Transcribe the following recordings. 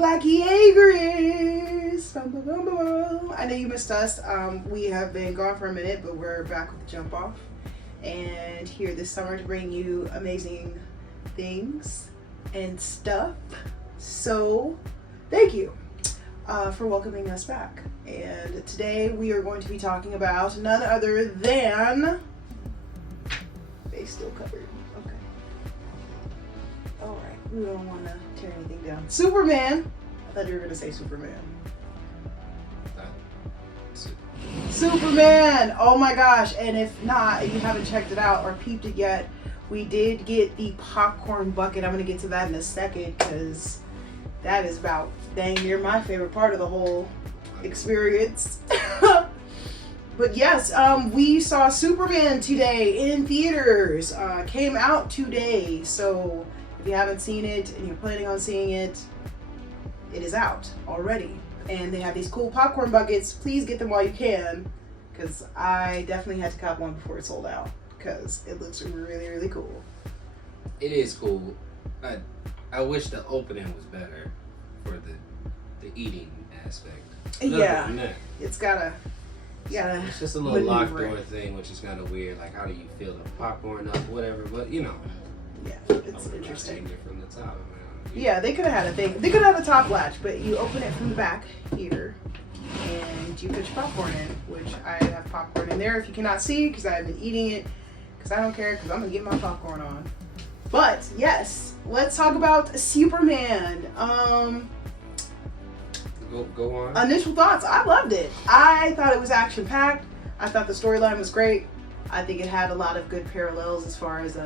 Black Jaegers. I know you missed us. We have been gone for a minute, but we're back with the jump off. And here this summer to bring you amazing things and stuff. So, thank you for welcoming us back. And today we are going to be talking about none other than... Face still covered. Okay. Alright, we don't want to tear anything down. Superman! I thought you were going to say Superman. Superman! Oh my gosh. And if not, if you haven't checked it out or peeped it yet, we did get the popcorn bucket. I'm going to get to that in a second because that is about dang near my favorite part of the whole experience. But yes, we saw Superman today in theaters. Came out today. So if you haven't seen it and you're planning on seeing it, it is out already. And they have these cool popcorn buckets. Please get them while you can, because I definitely had to cop one before it sold out, because it looks really, really cool. It is cool. I wish the opening was better for the eating aspect. Yeah, it's gotta. It's just a little locked door thing, which is kind of weird. Like, how do you fill the popcorn up, whatever? But you know, yeah, it's interesting. It from the top. Yeah, they could have had a thing. They could have had a top latch, but you open it from the back here, and you put your popcorn in, which I have popcorn in there if you cannot see, because I've been eating it, because I don't care, because I'm going to get my popcorn on. But, yes, let's talk about Superman. Go on. Initial thoughts, I loved it. I thought it was action-packed. I thought the storyline was great. I think it had a lot of good parallels as far as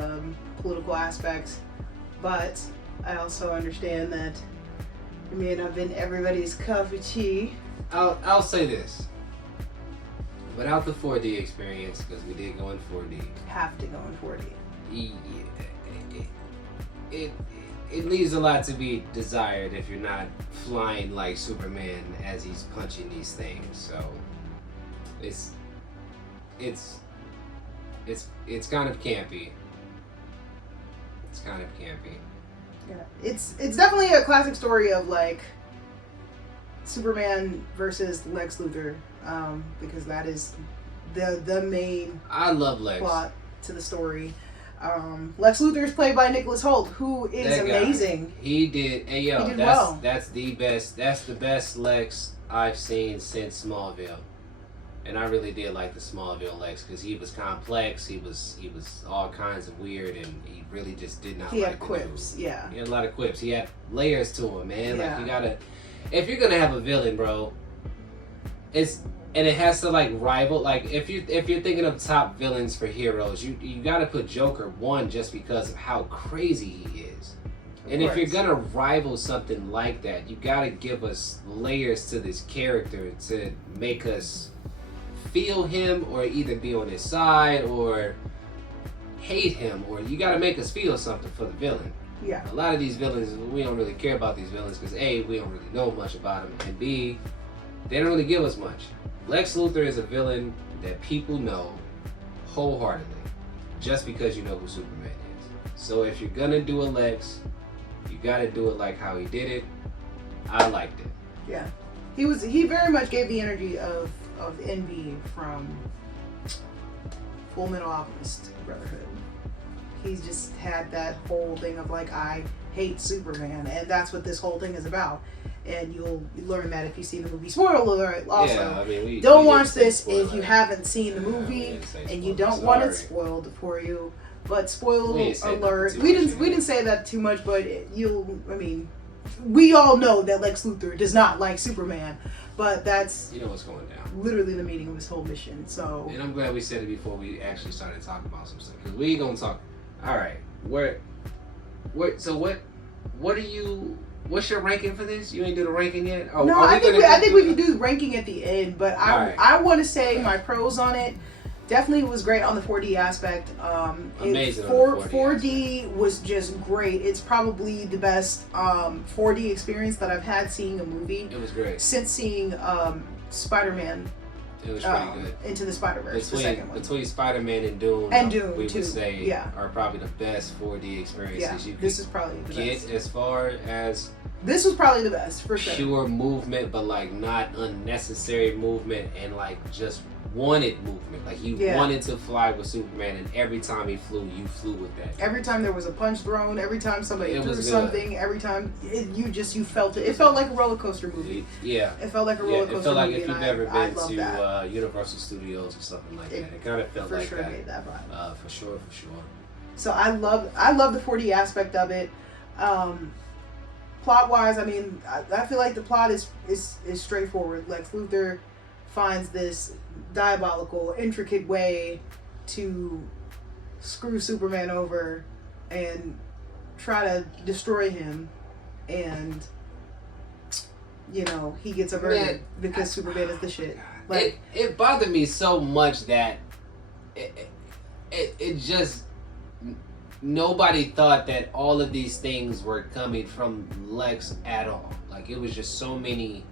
political aspects, but I also understand that it may not have been everybody's cup of tea. I'll say this. Without the 4D experience, because we did go in 4D. Have to go in 4D. It leaves a lot to be desired if you're not flying like Superman as he's punching these things. So it's kind of campy. It's kind of campy. Yeah, it's definitely a classic story of like Superman versus Lex Luthor, because that is the main I love Lex. Plot to the story. Lex Luthor is played by Nicholas Hoult, who is amazing. He did. Hey yo, he did well. That's the best. That's the best Lex I've seen since Smallville. And I really did like the Smallville Lex because he was complex. He was all kinds of weird, and he really just did not. He had quips, yeah. He had a lot of quips. He had layers to him, man. Yeah. Like you gotta, if you're gonna have a villain, bro, it has to like rival. Like if you're thinking of top villains for heroes, you gotta put Joker one just because of how crazy he is. And if you're gonna rival something like that, you gotta give us layers to this character to make us feel him, or either be on his side or hate him, or you got to make us feel something for the villain. Yeah. A lot of these villains, we don't really care about these villains because A, we don't really know much about them, and B, they don't really give us much. Lex Luthor is a villain that people know wholeheartedly just because you know who Superman is. So if you're gonna do a Lex, you got to do it like how he did it. I liked it. Yeah. He very much gave the energy of Envy from Full Metal Alchemist Brotherhood. He's just had that whole thing of like, I hate Superman, and that's what this whole thing is about. And you'll learn that if you see the movie. Spoiler alert, also. Yeah, I mean, don't watch this if you haven't seen the movie and you don't want it spoiled for you. But spoiler alert, we didn't say that too much, but we all know that Lex Luthor does not like Superman. But that's what's going down. Literally the meaning of his whole mission. So, and I'm glad we said it before we actually started talking about some stuff, because we gonna talk. All right, so what are you? What's your ranking for this? You ain't do the ranking yet? Oh, no, I think we can do the ranking at the end. But I want to say my pros on it. Definitely was great on the 4D aspect. Amazing. 4D was just great. It's probably the best 4D experience that I've had seeing a movie. It was great. Since seeing Spider-Man. It was pretty good. Into the Spider-Verse, the second one. Between Spider-Man and Doom, we would say are probably the best 4D experiences you could this is probably the get best. as far as This was probably the best for sure. Pure movement, but like not unnecessary movement, and like just wanted movement. Like you wanted to fly with Superman, and every time he flew, you flew with that. Every time there was a punch thrown, every time somebody threw something, every time you felt it. It felt like a roller coaster movie. Yeah. It felt like a roller coaster movie. It felt like if you've ever been to Universal Studios or something like that. It kind of felt like that. Made that vibe. For sure. So I love the 4D aspect of it. Plot wise, I mean, I feel like the plot is straightforward. Lex Luthor finds this diabolical, intricate way to screw Superman over and try to destroy him, and he gets averted because Superman is the shit. Like it bothered me so much that it just. Nobody thought that all of these things were coming from Lex at all. Like, it was just so many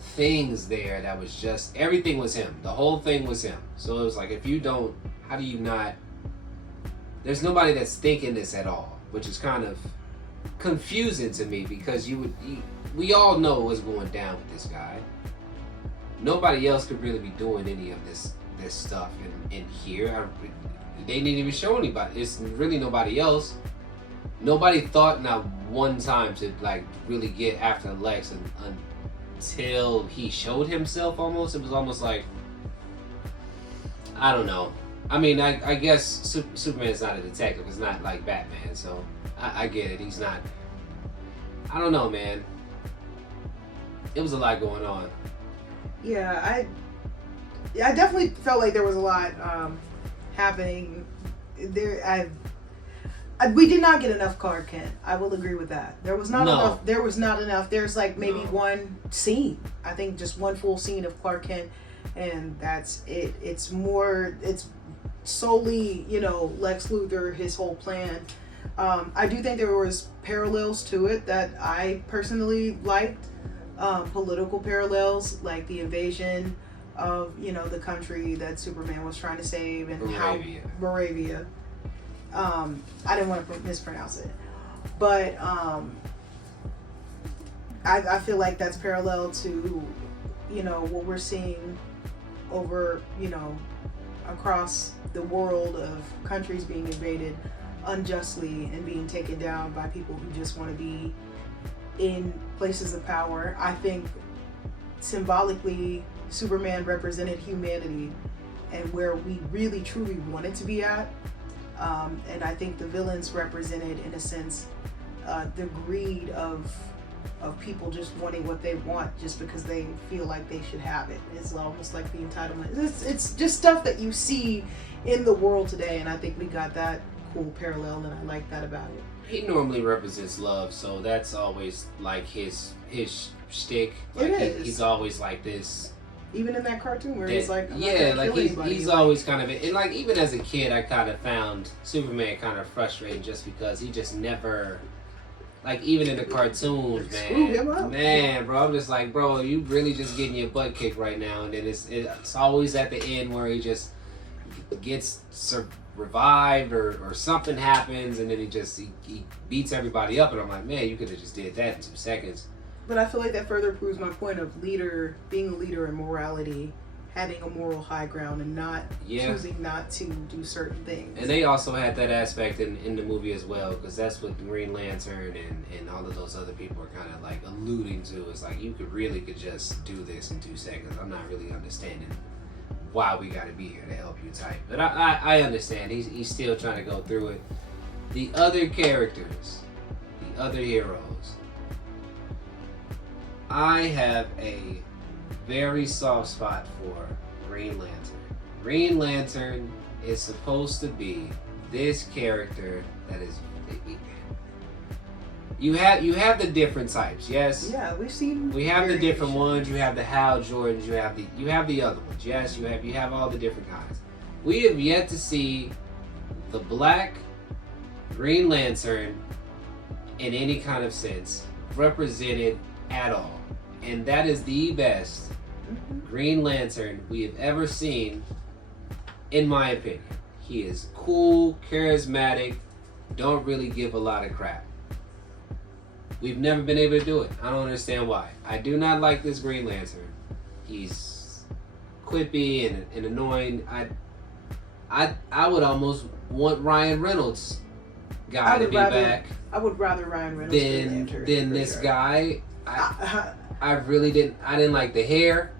things there that was just, everything was him. The whole thing was him. So it was like, how do you not, there's nobody that's thinking this at all, which is kind of confusing to me, because we all know what's going down with this guy. Nobody else could really be doing any of this stuff in here. They didn't even show anybody. It's really nobody else. Nobody thought not one time to like really get after Lex until he showed himself. Almost, it was almost like, I don't know. I mean, I guess Superman's not a detective. It's not like Batman, so I get it. He's not. I don't know, man. It was a lot going on. Yeah, I definitely felt like there was a lot happening there. We did not get enough Clark Kent. I will agree with that. There was not enough. There was not enough. There's like maybe one scene. I think just one full scene of Clark Kent, and that's it. It's solely Lex Luthor, his whole plan. I do think there was parallels to it that I personally liked. Political parallels, like the invasion of the country that Superman was trying to save, and Moravia. I didn't want to mispronounce it, but I feel like that's parallel to what we're seeing over across the world of countries being invaded unjustly and being taken down by people who just want to be in places of power. I think symbolically Superman represented humanity and where we really truly wanted to be at, and I think the villains represented, in a sense, the greed of people just wanting what they want just because they feel like they should have it. It's almost like the entitlement. It's just stuff that you see in the world today, and I think we got that cool parallel, and I like that about it. He normally represents love, so that's always like his shtick. Like he's always like this. Even in that cartoon where he's like, he's always kind of, and like even as a kid, I kind of found Superman kind of frustrating just because he just never, like even in the cartoons, man, bro, I'm just like, bro, you really just getting your butt kicked right now, and then it's always at the end where he just gets revived or something happens, and then he beats everybody up, and I'm like, man, you could have just did that in 2 seconds. But I feel like that further proves my point of being a leader in morality, having a moral high ground, and not choosing not to do certain things. And they also had that aspect in the movie as well, because that's what Green Lantern and all of those other people are kind of like alluding to. It's like, you could just do this in 2 seconds. I'm not really understanding why we got to be here to help you type. But I understand. He's still trying to go through it. The other characters, the other heroes, I have a very soft spot for Green Lantern. Green Lantern is supposed to be this character that is... You have the different types, yes? Yeah, we have the different ones. You have the Hal Jordans, you have the other ones. Yes, you have all the different kinds. We have yet to see the Black Green Lantern in any kind of sense represented at all. And that is the best Green Lantern we have ever seen, in my opinion. He is cool, charismatic, don't really give a lot of crap. We've never been able to do it. I don't understand why. I do not like this Green Lantern. He's quippy and annoying. I would almost want Ryan Reynolds guy to be back. I would rather Ryan Reynolds than this guy. I really didn't. I didn't like the hair.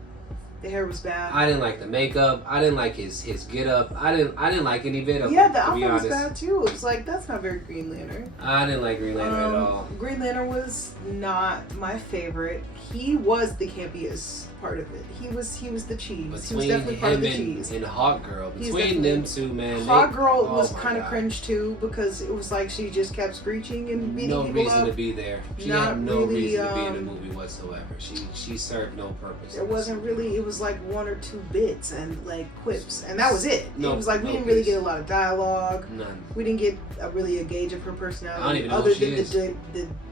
The hair was bad. I didn't like the makeup. I didn't like his get up. I didn't like any bit of it. Yeah, the outfit was bad too. It was like, that's not very Green Lantern. I didn't like Green Lantern at all. Green Lantern was not my favorite. He was the campiest part of it. He was the cheese. He was definitely part of the cheese. And Hawk Girl, between them two, man. Hawk Girl was kind of cringe too, because it was like she just kept screeching and beating people up. No reason to be there. She had no reason to be in the movie whatsoever. She served no purpose. There wasn't really. It was like one or two bits and like quips, and that was it. It was like we didn't really get a lot of dialogue. None. We didn't get a gauge of her personality. I don't even know other who she than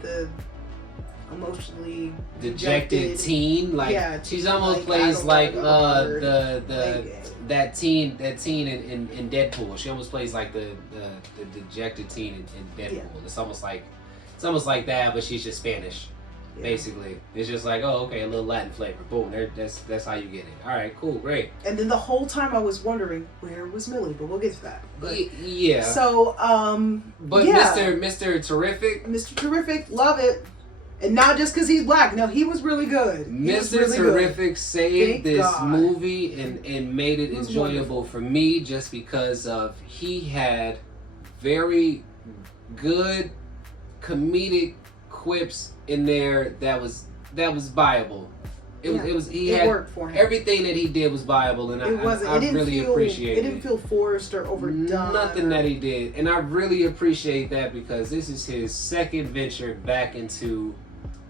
the emotionally dejected teen. Like, yeah, she's almost like, plays like that teen in Deadpool. She almost plays like the dejected teen in Deadpool. Yeah. It's almost like that, but she's just Spanish. Yeah. Basically, it's just like, oh, okay, a little Latin flavor. Boom, that's how you get it. All right, cool, great. And then the whole time I was wondering, where was Millie? But we'll get to that. But, yeah. So, but yeah. Mr. Terrific, Mr. Terrific, love it, and not just because he's black. No, he was really good. Mr. Terrific saved this movie and made it enjoyable for me, just because of he had very good comedic quips in there that was viable. It worked for him. Everything that he did was viable, and I really appreciate it. It didn't feel forced or overdone. Nothing that he did, and I really appreciate that, because this is his second venture back into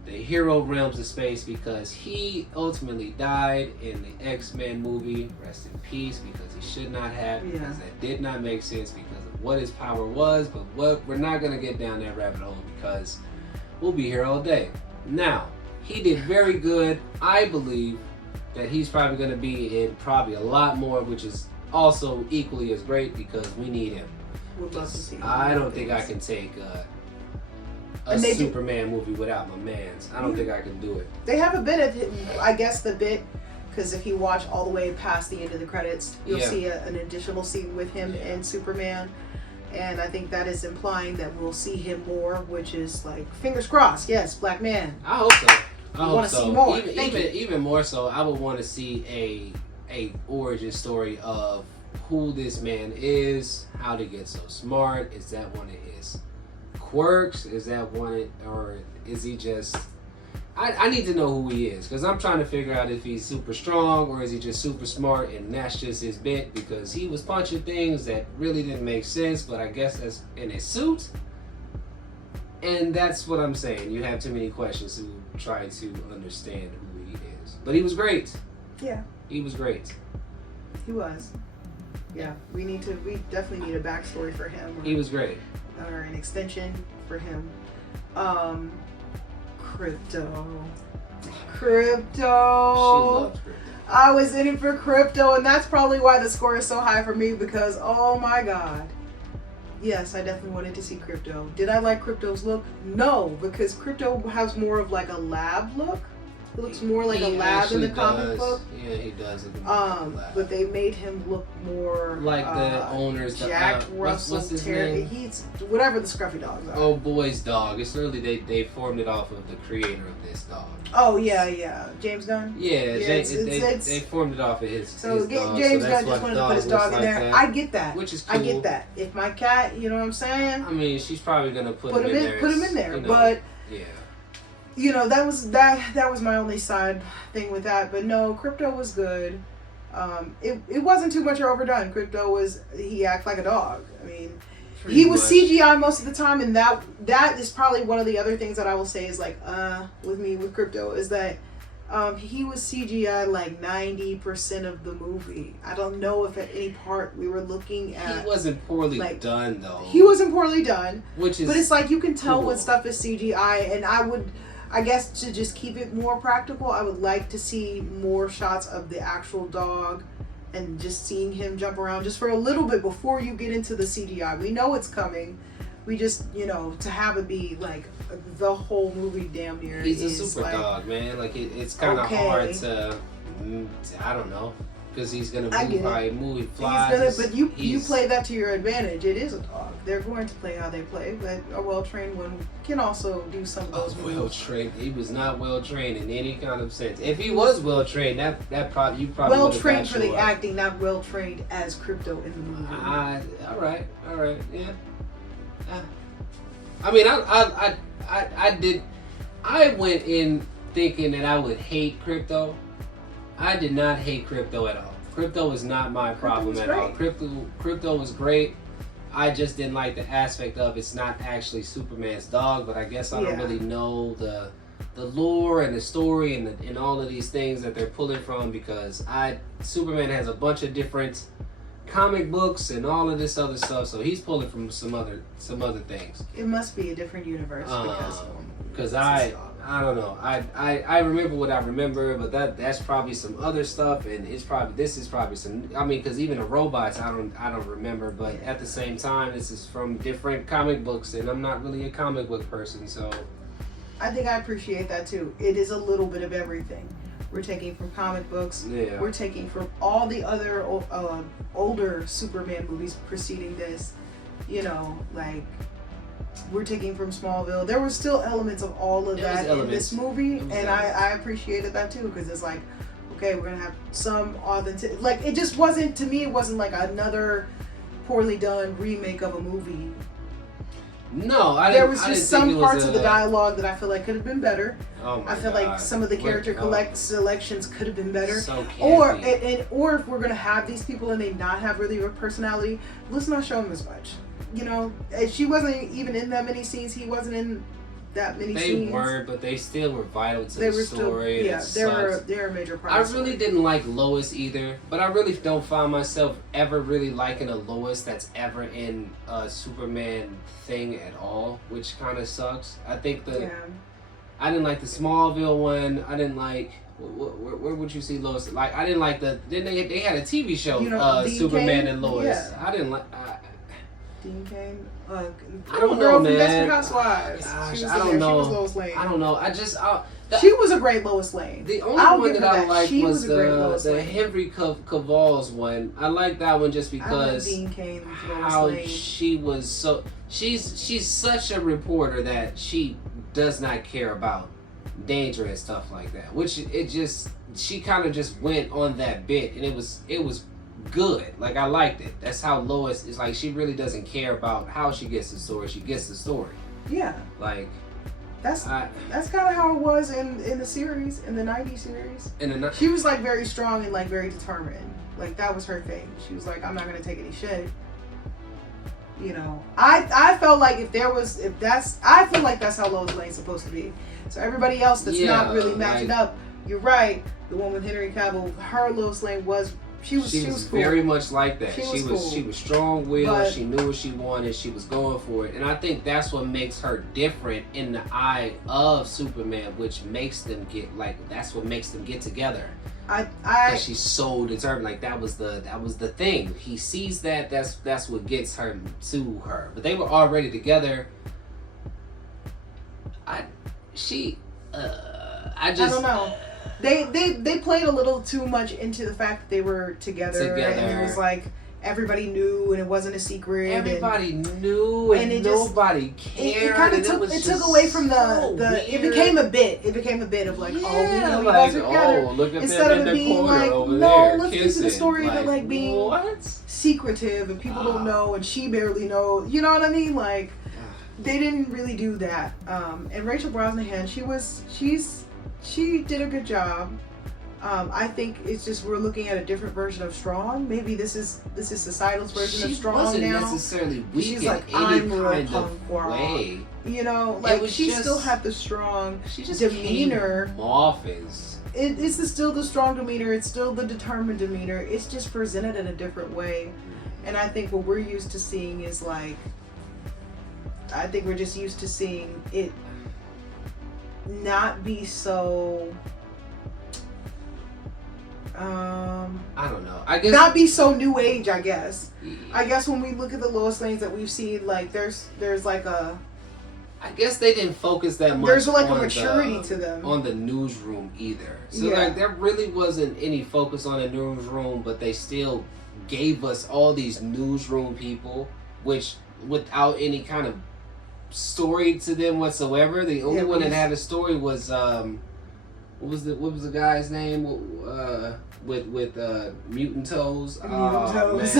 the hero realms of space, because he ultimately died in the X-Men movie. Rest in peace, because he should not have, because that did not make sense because of what his power was. But we're not gonna get down that rabbit hole, because we'll be here all day. Now, he did very good. I believe that he's probably going to be in probably a lot more, which is also equally as great, because we need him. We'd love to see him. I don't think I can take a Superman movie without my mans. I don't think I can do it. They have a bit of him, I guess because if you watch all the way past the end of the credits, you'll see an additional scene with him and Superman. And I think that is implying that we'll see him more, which is like, fingers crossed. Yes, black man. I hope so. I want to see more. Even more so, I would want to see a origin story of who this man is, how to get so smart. Is that one of his quirks? Is that one, or is he just? I need to know who he is, because I'm trying to figure out if he's super strong or is he just super smart, and that's just his bit, because he was punching things that really didn't make sense, but I guess that's in his suit. And that's what I'm saying. You have too many questions to try to understand who he is. But he was great. Yeah. He was great. He was. Yeah. We definitely need a backstory for him. He was great. Or an extension for him. Crypto. She loves Crypto. I was in it for Crypto, and that's probably why the score is so high for me, because oh my god. Yes, I definitely wanted to see Crypto. Did I like Crypto's look? No, because Crypto has more of like a lab look. It looks more like a lab in the comic book. Yeah, he does. But they made him look more like the owners. Jack Russell. What's his name? He's whatever the scruffy dogs are. Oh, boy's dog. It's literally they formed it off of the creator of this dog. Oh yeah, James Gunn. Yeah, they formed it off of his. So his dog, James Gunn just wanted to put his dog in there. That. I get that. Which is cool. I get that. If my cat, you know what I'm saying? I mean, she's probably gonna put him in there. Put him in there, you know, but. Yeah. You know, that was my only side thing with that. But no, Crypto was good. It wasn't too much or overdone. Crypto he acted like a dog. I mean, he was CGI most of the time, and that is probably one of the other things that I will say is like, with Crypto, is that he was CGI like 90% of the movie. I don't know if at any part we were looking at. He wasn't poorly done though. He wasn't poorly done. But it's like you can tell when stuff is CGI, and I guess to just keep it more practical, I would like to see more shots of the actual dog and just seeing him jump around just for a little bit before you get into the CGI. We know it's coming, We just, to have it be like the whole movie damn near. He's a is super like, dog, man. Like it's kind of hard to, I don't know, because he's gonna move how he move, he flies. But you play that to your advantage. It is a dog. They're going to play how they play, but a well-trained one can also do some of those moves. Well-trained. He was not well-trained in any kind of sense. If he was well-trained, that probably you probably well-trained for the acting, not well-trained as Crypto in the movie. All right, yeah. I mean, I went in thinking that I would hate Crypto. I did not hate Crypto at all. Crypto was not my problem at all. Crypto was great. I just didn't like the aspect of it's not actually Superman's dog, but I guess I don't really know the lore and the story and all of these things that they're pulling from, because Superman has a bunch of different comic books and all of this other stuff, so he's pulling from some other things. It must be a different universe because I don't know. I remember what I remember, but that's probably some other stuff, and this is probably some. I mean, because even the robots, I don't remember, but at the same time, this is from different comic books, and I'm not really a comic book person, so. I think I appreciate that too. It is a little bit of everything. We're taking from comic books. Yeah. We're taking from all the other older Superman movies preceding this. Like. We're taking from Smallville. There were still elements of all of that in this movie, and I appreciated that too, because it's like, okay, we're gonna have some authentic. Like, it just wasn't, to me, it wasn't like another poorly done remake of a movie. No, there was just some parts of the dialogue that I feel like could have been better. Oh my I feel like some of the character selections could have been better. So or if we're gonna have these people and they not have really a personality, let's not show them as much. She wasn't even in that many scenes. He wasn't in that many scenes. They weren't, but they still were vital to the story. They're a major part. I really didn't like Lois either, but I really don't find myself ever really liking a Lois that's ever in a Superman thing at all, which kind of sucks. I think I didn't like the Smallville one. I didn't like. Where would you see Lois? Like, I didn't like then they had a TV show, Superman and Lois. Yeah. I didn't like. Dean Cain. I don't know, man. From Desperate Housewives. Gosh, I don't know. She was Lois Lane. I don't know. She was a great Lois Lane. The only one that I liked was the Henry Cavill's one. I like that one just because Dean Cain's how Lois Lane. she was so she's such a reporter that she does not care about danger and stuff like that. Which she kind of just went on that bit, and it was good. Like, I liked it. That's how Lois is. Like, she really doesn't care about how she gets the story. She gets the story. Yeah. Like, that's kind of how it was in the series, in the 90s series. She was like very strong and like very determined. Like, that was her thing. She was like, I'm not gonna take any shit. I felt like I feel like that's how Lois Lane's supposed to be. So everybody else that's not really matching up, you're right. The one with Henry Cavill, her Lois Lane was. She was cool. Very much like that. She was strong-willed. She knew what she wanted. She was going for it, and I think that's what makes her different in the eye of Superman, which makes them get that's what makes them get together. She's so determined. Like, that was the thing. He sees that. That's what gets her to her. But they were already together. I don't know. They played a little too much into the fact that they were together. And it was like everybody knew, and it wasn't a secret. Everybody knew, and nobody cared. It took away from the. It became a bit. It became a bit of like, oh, we know you guys are together. Look at instead them of in it the being corner like, over no, there, let's get to the story of it like being what? secretive, and people don't know, and she barely knows. You know what I mean? Like, they didn't really do that. And Rachel Brosnahan, she did a good job. I think it's just we're looking at a different version of Strong. Maybe this is Societal's version of Strong now. She wasn't necessarily weak She's in like, any kind of way. Like, she still had the strong demeanor. It's still the strong demeanor. It's still the determined demeanor. It's just presented in a different way. And I think what we're used to seeing is like, I think we're just used to seeing it not be so I don't know. I guess not be so new age, I guess. I guess when we look at the Lois Lanes that we've seen, like there's like a. I guess they didn't focus that much. There's like a maturity to them on the newsroom either. So yeah. like there really wasn't any focus on the newsroom, but they still gave us all these newsroom people, which without any kind of story to them whatsoever. The only one that had a story was what was the guy's name with mutant toes? Mutant toes.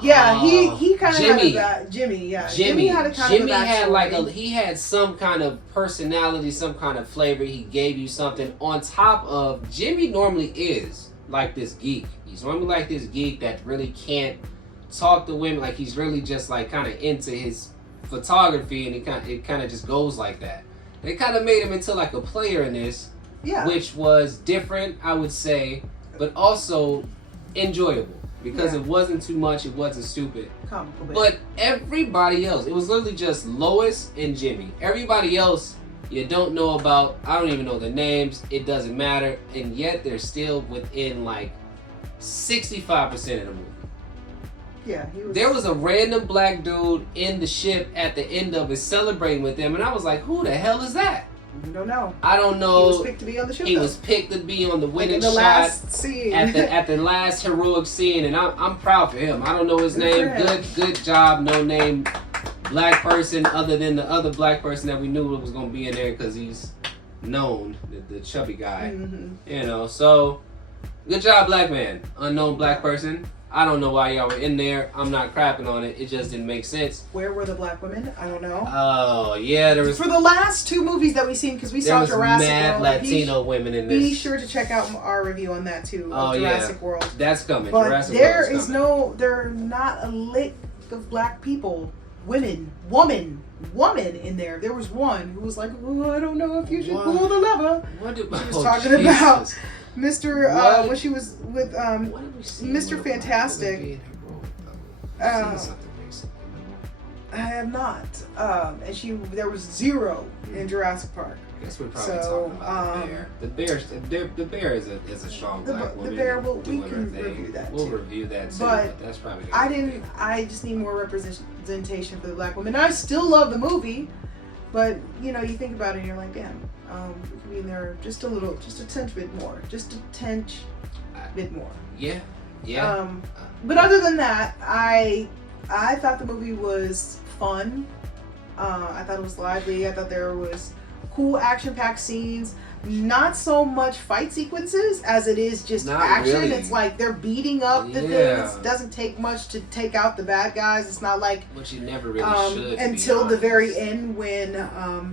Yeah, he kind of had that. Jimmy had a kind of a had like he had some kind of personality, some kind of flavor. He gave you something on top of Jimmy normally is like this geek. He's normally like this geek that really can't talk to women. Like he's really just like kind of into his photography, and it kind of just goes like that. They kind of made him into like a player in this, which was different, I would say, but also enjoyable. Because it wasn't too much, it wasn't stupid. But everybody else, it was literally just Lois and Jimmy. Everybody else you don't know about. I don't even know their names. It doesn't matter. And yet they're still within like 65% of the movie. Yeah, There was a random black dude in the ship at the end of it celebrating with them. And I was like, who the hell is that? You don't know. I don't know. He was picked to be on the ship. He was picked to be on the winning shot last scene. at the last heroic scene, and I'm proud for him. I don't know his name. Good job. No name black person other than the other black person that we knew was gonna be in there because he's known, the chubby guy. Mm-hmm. You know, so good job, black man. Unknown black person. I don't know why y'all were in there. I'm not crapping on it. It just didn't make sense. Where were the black women? I don't know. Oh, yeah. There was for the last two movies that we've seen, because we saw Jurassic World. There was mad Latino women in this. Be sure to check out our review on that too. Jurassic World. That's coming. But Jurassic there World is coming. There are not a lick of black people, woman in there. There was one who was like, oh, I don't know if you should pull the lever. She was talking about Mr. When she was with Mr. Fantastic. I have not. And there was zero in Jurassic Park. I guess we're probably talking about the bear. The bear is a strong black woman. The bear, we can review that. We'll review that too. But that's probably. I just need more representation for the black women. I still love the movie, but you think about it and you're like, damn, we could be in there just a tench bit more, bit more. Yeah. But other than that, I thought the movie was fun. I thought it was lively. I thought there was cool action-packed scenes. Not so much fight sequences as it is just Not action. really. It's like they're beating up the things. It doesn't take much to take out the bad guys. It's not like which you never really should until the very end when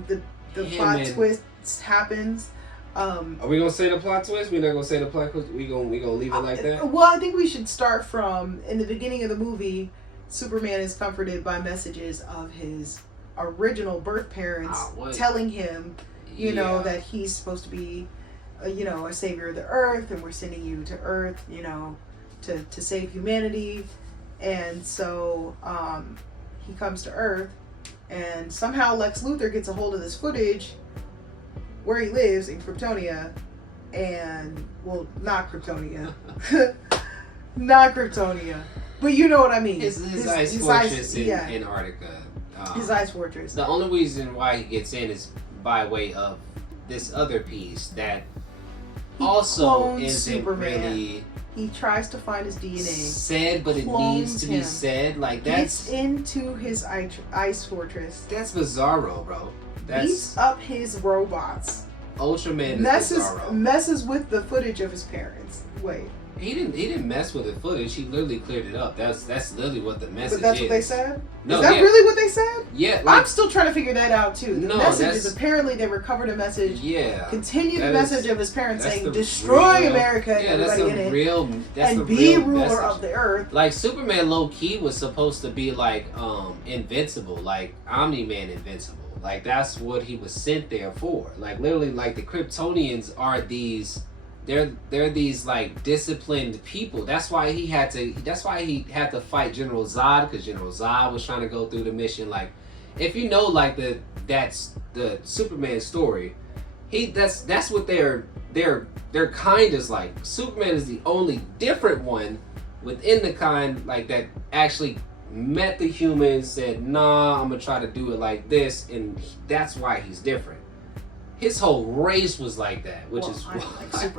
the plot twist happens. Are we gonna say the plot twist? We're not gonna say the plot twist. We gonna leave it like that. Well, I think we should start from in the beginning of the movie. Superman is comforted by messages of his original birth parents telling him, that he's supposed to be, a savior of the earth, and we're sending you to Earth, to save humanity. And so he comes to Earth, and somehow Lex Luthor gets a hold of this footage where he lives in Kryptonia, and not Kryptonia, not Kryptonia, but you know what I mean. His ice fortress in Antarctica. His ice fortress. The only reason why he gets in is by way of this other piece that he also isn't Superman. really. He tries to find his DNA. Said, but it needs to be said. Like that's gets into his ice fortress. That's bizarro, bro. Beats up his robots. Ultraman messes with the footage of his parents. Wait. He didn't mess with the footage. He literally cleared it up. That's literally what the message is. But that's what they said? No, is that really what they said? Yeah. I'm still trying to figure that out too. The message is apparently they recovered a message. Yeah. Continue the message of his parents saying, destroy America and everybody in it. And be ruler of the earth. Like Superman low key was supposed to be like invincible, like Omni-Man invincible. Like that's what he was sent there for. Like literally like the Kryptonians are these they're these like disciplined people. That's why he had to fight General Zod, because General Zod was trying to go through the mission. Like if you know like that's the Superman story, that's what their kind is like. Superman is the only different one within the kind like that actually met the humans, said, nah, I'm gonna try to do it like this, and that's why he's different. His whole race was like that, which is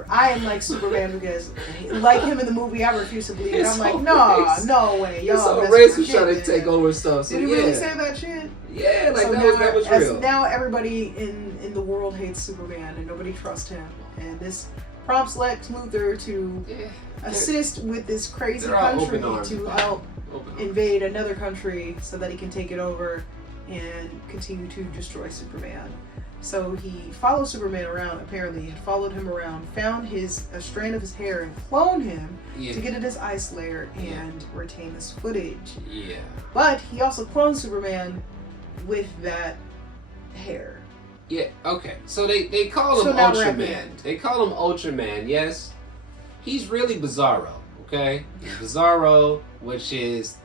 I am like Superman because, like him in the movie, I refuse to believe it. I'm like, no way, y'all. His whole race was trying to take over stuff. So did he really say that shit? Yeah, like so that was real. Now everybody in the world hates Superman and nobody trusts him, and this prompts Lex Luthor to assist with this crazy country to help invade another country so that he can take it over and continue to destroy Superman. So he follows Superman around, apparently had followed him around, found a strand of his hair and cloned him to get at his ice lair and retain this footage. Yeah. But he also cloned Superman with that hair. Yeah, okay. So they call him Ultraman. They call him Ultraman, yes. He's really Bizarro, okay? He's Bizarro, which is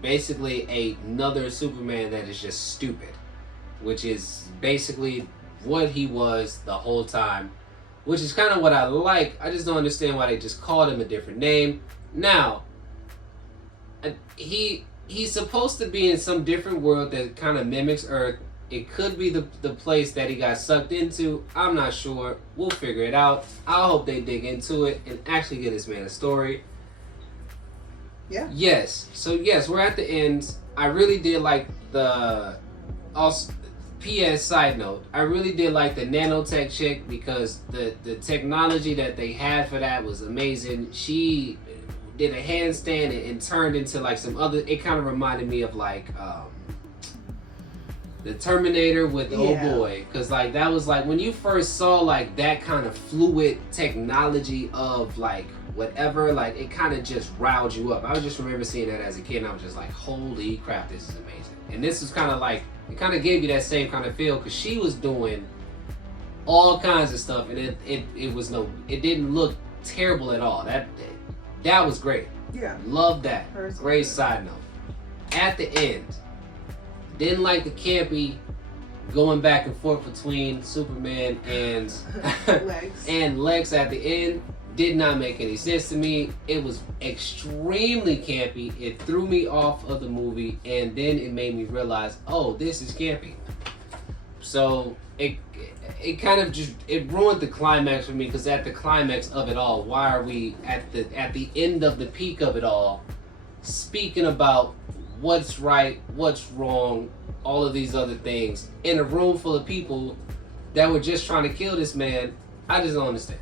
basically another Superman that is just stupid. Which is basically what he was the whole time. Which is kind of what I like. I just don't understand why they just called him a different name. Now, he's supposed to be in some different world that kind of mimics Earth. It could be the place that he got sucked into. I'm not sure. We'll figure it out. I hope they dig into it and actually get this man a story. Yeah. Yes. So yes, we're at the end. I really did like the... Also, P.S. side note, I really did like the nanotech chick because the technology that they had for that was amazing. She did a handstand and turned into like some other... It kind of reminded me of like... the Terminator with the old boy, because like that was like when you first saw like that kind of fluid technology of like whatever, like it kind of just riled you up. I just remember seeing that as a kid and I was just like, holy crap, this is amazing. And this was kind of like, it kind of gave you that same kind of feel because she was doing all kinds of stuff and it didn't look terrible at all. That was great. Yeah. Love that. Great side note. At the end, didn't like the campy going back and forth between Superman and Lex. and Lex at the end. Did not make any sense to me. It was extremely campy. It threw me off of the movie, and then it made me realize, oh, this is campy. So it kind of just ruined the climax for me because at the climax of it all, why are we at the end of the peak of it all speaking about what's right, what's wrong, all of these other things in a room full of people that were just trying to kill this man? I just don't understand.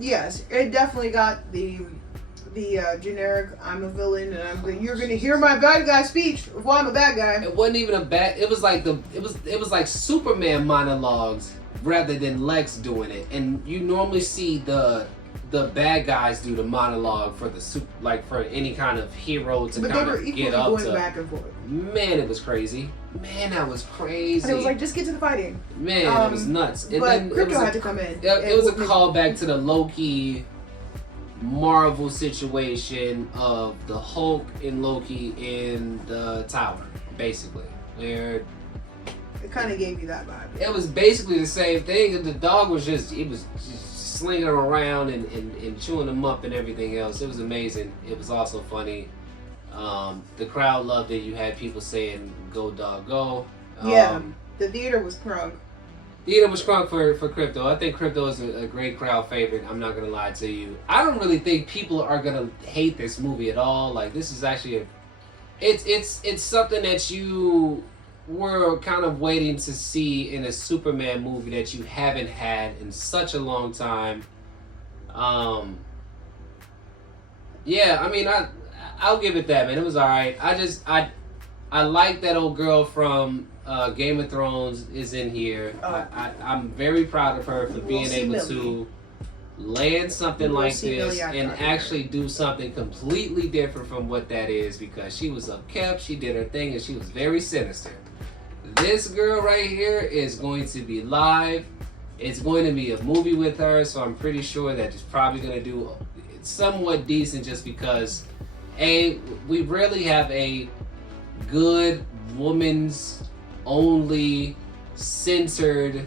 Yes, it definitely got the generic I'm a villain and you're gonna hear my bad guy speech of why I'm a bad guy. It wasn't even a bad. It was like it was like Superman monologues rather than Lex doing it. And you normally see the bad guys do the monologue for for any kind of hero to kind of get up going back and forth. Man, it was crazy. Man, that was crazy. And it was like, just get to the fighting. Man, it was nuts. And but then Crypto had to come in. It was a callback to the Loki Marvel situation of the Hulk and Loki in the tower, basically, where it kind of gave you that vibe. It was basically the same thing. The dog was just slinging them around and chewing them up and everything else. It was amazing. It was also funny. The crowd loved it. You had people saying, go dog go. The theater was crunk. Theater was crunk for Crypto. I think Crypto is a great crowd favorite. I'm not gonna lie to you. I don't really think people are gonna hate this movie at all. Like, this is actually it's something that you were kind of waiting to see in a Superman movie that you haven't had in such a long time. Yeah, I mean, I'll give it that, man. It was alright. I like that old girl from Game of Thrones is in here. I'm very proud of her for being able to land something like this and actually do something completely different from what that is, because she was upkept, she did her thing, and she was very sinister. This girl right here is going to be live. It's going to be a movie with her, so I'm pretty sure that it's probably going to do somewhat decent, just because we rarely have a good woman's only centered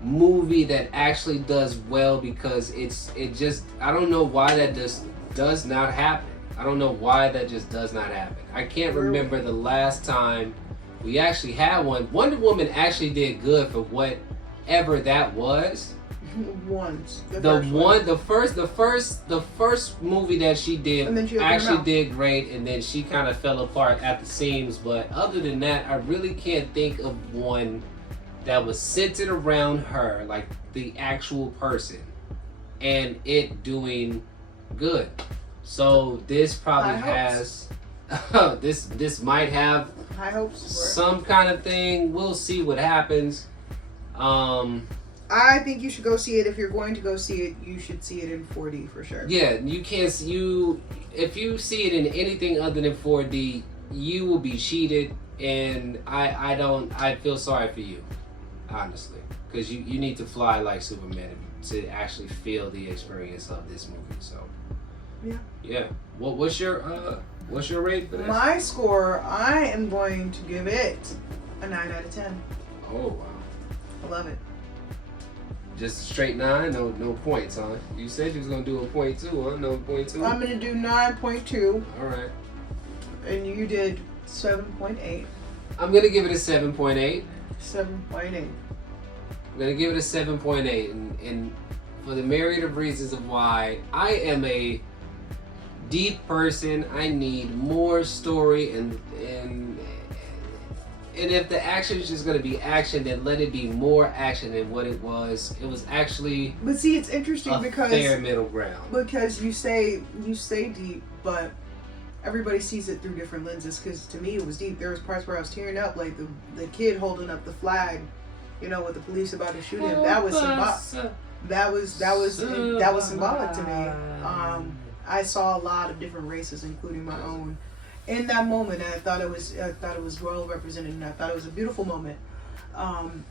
movie that actually does well, because it just, I don't know why that just does not happen. I don't know why that just does not happen. I can't remember the last time we actually had one. Wonder Woman actually did good for whatever that was. Once. The first movie that she did actually did great, and then she kind of fell apart at the seams. But other than that, I really can't think of one that was centered around her, like the actual person, and it doing good. So this probably has this might have high hopes for some kind of thing. We'll see what happens. I think you should go see it. If you're going to go see it, you should see it in 4D for sure. Yeah, you can't. If you see it in anything other than 4D, you will be cheated, and I feel sorry for you, honestly, because you need to fly like Superman to actually feel the experience of this movie. So yeah. What's your rate for this? My score, I am going to give it a 9 out of 10. Oh wow, I love it. Just straight 9, no points, huh? You said you was gonna do a 0.2, huh? No 0.2. I'm gonna do 9.2. All right. And you did 7.8. I'm gonna give it a 7.8. 7.8. I'm gonna give it a 7.8, and for the myriad of reasons of why I am a deep person. I need more story, and if the action is just going to be action, then let it be more action than what it was. It was actually. But see, it's interesting because fair middle ground. Because you say deep, but everybody sees it through different lenses. Because to me, it was deep. There was parts where I was tearing up, like the kid holding up the flag, with the police about to shoot him. That was symbolic. That was symbolic to me. I saw a lot of different races, including my own, in that moment. And I thought it was well represented, and I thought it was a beautiful moment.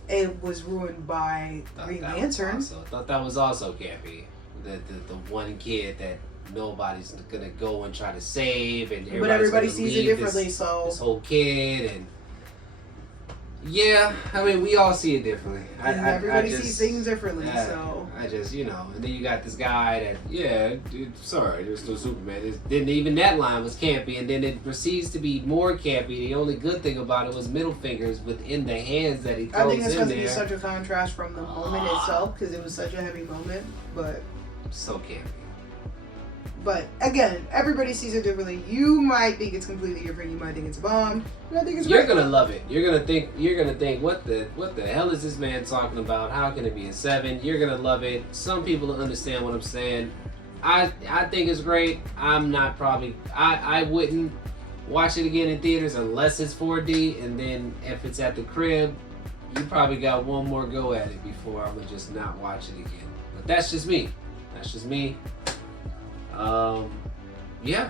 It was ruined by Green Lantern. I thought that was also campy. The one kid that nobody's gonna go and try to save, and everybody sees it differently. This whole kid, and yeah, I mean, we all see it differently. Everybody sees things differently. So I just, and then you got this guy that, sorry, there's no Superman. Then even that line was campy, and then it proceeds to be more campy. The only good thing about it was middle fingers within the hands that he throws in there. I think it's going to be such a contrast from the moment itself, because it was such a heavy moment, but so campy. But again, everybody sees it differently. You might think it's completely different. You might think it's a bomb. I think it's great. You're gonna love it. You're gonna think, what the hell is this man talking about? How can it be a 7? You're gonna love it. Some people don't understand what I'm saying. I think it's great. I'm not probably. I wouldn't watch it again in theaters unless it's 4D, and then if it's at the crib, you probably got one more go at it before I would just not watch it again. But that's just me. Yeah.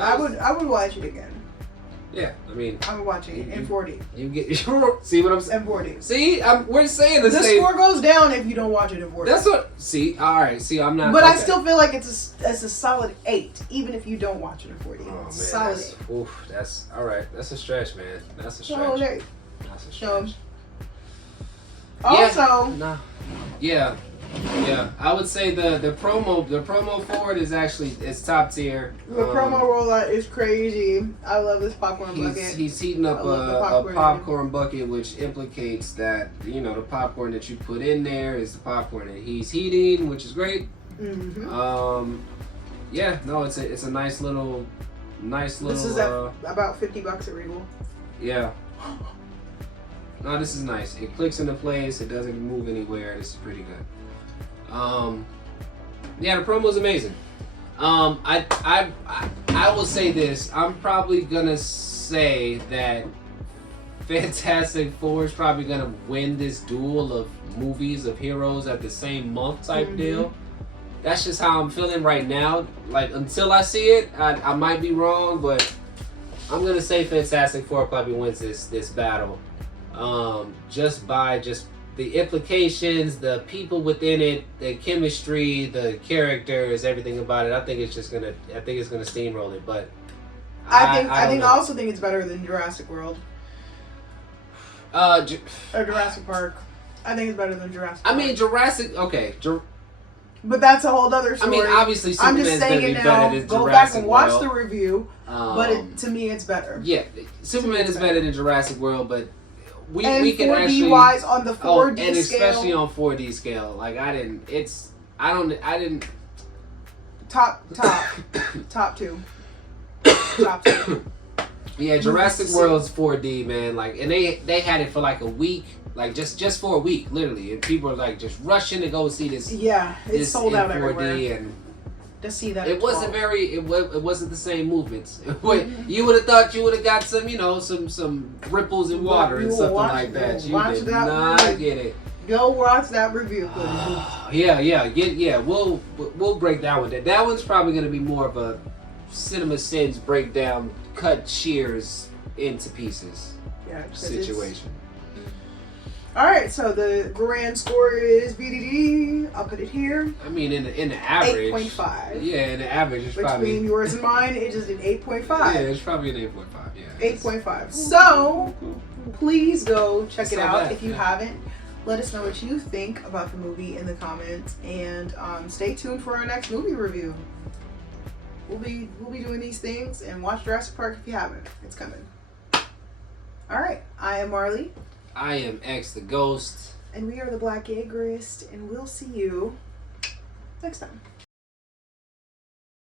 I would watch it again. Yeah, I mean, I'm watching it in 4D. You get see what I'm saying? In 4D. See, we're saying the same. The score goes down if you don't watch it in 4D. That's what. See, all right. See, I'm not. But okay. I still feel like it's a solid 8, even if you don't watch it in 4D. Oh, it's man, solid 8. Oof, that's all right. That's a stretch, man. That's a stretch. Solid 8. That's a stretch. Also, yeah. I would say the promo for it is actually top tier. The promo rollout is crazy. I love this popcorn bucket. He's heating up a popcorn bucket, which implicates that the popcorn that you put in there is the popcorn that he's heating, which is great. Mm-hmm. Yeah, no, it's a nice little. This is about $50 at Regal. Yeah. No, this is nice. It clicks into place. It doesn't move anywhere. This is pretty good. Yeah, the promo is amazing. I will say this. I'm probably gonna say that Fantastic Four is probably gonna win this duel of movies of heroes at the same month type deal. That's just how I'm feeling right now. Like, until I see it, I might be wrong, but I'm gonna say Fantastic Four probably wins this battle. Just by the implications, the people within it, the chemistry, the characters, everything about it. I think it's gonna steamroll it. But I also think it's better than Jurassic World. Or Jurassic Park. I think it's better than Jurassic Park. I mean, Jurassic. Okay. But that's a whole other story. I mean, obviously, I'm Superman's just going to saying be it better now. than Go Jurassic back and watch World. the review. But to me, it's better. Yeah, Superman is better than Jurassic World, but we can 4D actually wise on the 4D and scale, especially on 4D scale. Like I didn't. top two. Top two. Yeah, Jurassic World's 4D, man. Like, and they had it for like a week. Like just for a week, literally, and people are like just rushing to go see this. Yeah, it's sold out 4D everywhere. And to see that, it wasn't it wasn't the same movements. You would have thought you would have got some ripples in water and something like that. You did not get it. Go watch that review, please. Yeah. We'll break that one down. That one's probably gonna be more of a Cinema Sins breakdown, cut shears into pieces situation. All right, so the grand score is BDD. I'll put it here. I mean, in the average, 8.5. Yeah, in the average, it's between probably yours and mine. It just an 8.5. Yeah, it's probably an 8.5. Yeah, 8.5. So please go check it out bad. if you haven't. Let us know what you think about the movie in the comments, and stay tuned for our next movie review. We'll be doing these things, and watch Jurassic Park if you haven't. It's coming. All right, I am Marley. I am X the Ghost. And we are the Black Eggerist, and we'll see you next time.